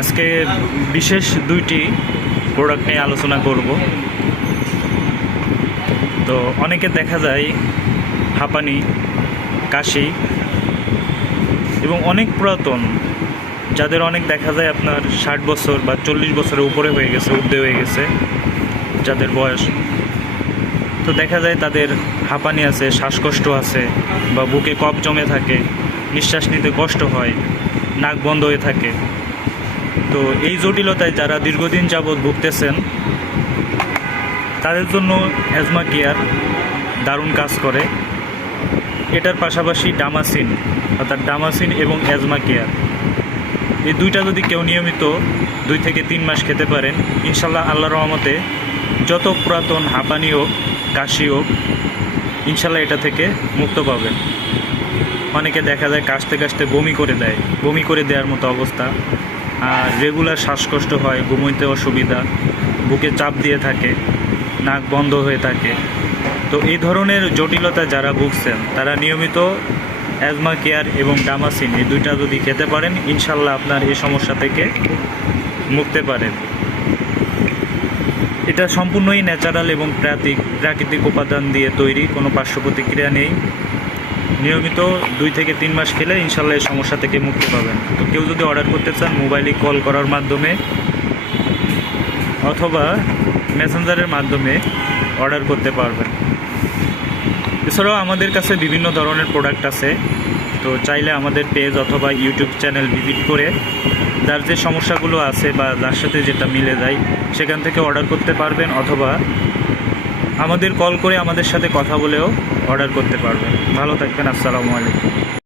আজকে বিশেষ দুইটি প্রোডাক্ট নিয়ে আলোচনা করব। তো অনেকে দেখা যায় হাঁপানি, কাশি এবং অনেক পুরাতন, যাদের অনেক দেখা যায় আপনার 60 বছর বা 40 বছরের উপরে হয়ে গেছে, ঊর্ধ্বে হয়ে গেছে যাদের বয়স, তো দেখা যায় তাদের হাঁপানি আছে, শ্বাসকষ্ট আছে বা বুকে কফ জমে থাকে, নিঃশ্বাস নিতে কষ্ট হয়, নাক বন্ধ হয়ে থাকে। তো এই জটিলতায় যারা দীর্ঘদিন যাবৎ ভুগতেছেন তাদের জন্য অ্যাজমা কেয়ার দারুণ কাজ করে। এটার পাশাপাশি ডামাসিন, অর্থাৎ ডামাসিন এবং অ্যাজমা কেয়ার, এই দুইটা যদি কেউ নিয়মিত 2 থেকে 3 মাস খেতে পারেন, ইনশাল্লাহ আল্লাহর রহমতে যত পুরাতন হাঁপানি হোক, কাশি হোক, ইনশাল্লাহ এটা থেকে মুক্ত পাবেন। অনেকে দেখা যায় কাশতে কাশতে বমি করে দেয়, বমি করে দেওয়ার মতো অবস্থা, আর রেগুলার শ্বাসকষ্ট হয়, ঘুমোইতে অসুবিধা, বুকে চাপ দিয়ে থাকে, নাক বন্ধ হয়ে থাকে। তো এই ধরনের জটিলতা যারা ভুগছেন তারা নিয়মিত অ্যাজমা কেয়ার এবং ডামাসিন এই দুইটা যদি খেতে পারেন, ইনশাল্লাহ আপনার এই সমস্যা থেকে মুক্তি পারেন। এটা সম্পূর্ণই ন্যাচারাল এবং প্রাকৃতিক উপাদান দিয়ে তৈরি, কোনো পার্শ্ব প্রতিক্রিয়া নেই। নিয়মিত 2 থেকে 3 মাস খেলে ইনশাল্লাহ এই সমস্যা থেকে মুক্তি পাবেন। তো কেউ যদি অর্ডার করতে চান, মোবাইলে কল করার মাধ্যমে অথবা মেসেঞ্জারের মাধ্যমে অর্ডার করতে পারবেন। এছাড়াও আমাদের কাছে বিভিন্ন ধরনের প্রোডাক্ট আছে। তো চাইলে আমাদের পেজ অথবা ইউটিউব চ্যানেল ভিজিট করে যার যে সমস্যাগুলো আছে বা যার সাথে যেটা মিলে যায় সেখান থেকে অর্ডার করতে পারবেন, অথবা আমাদের কল করে আমাদের সাথে কথা বলেও অর্ডার করতে পারবেন। ভালো থাকবেন। আসসালামু আলাইকুম।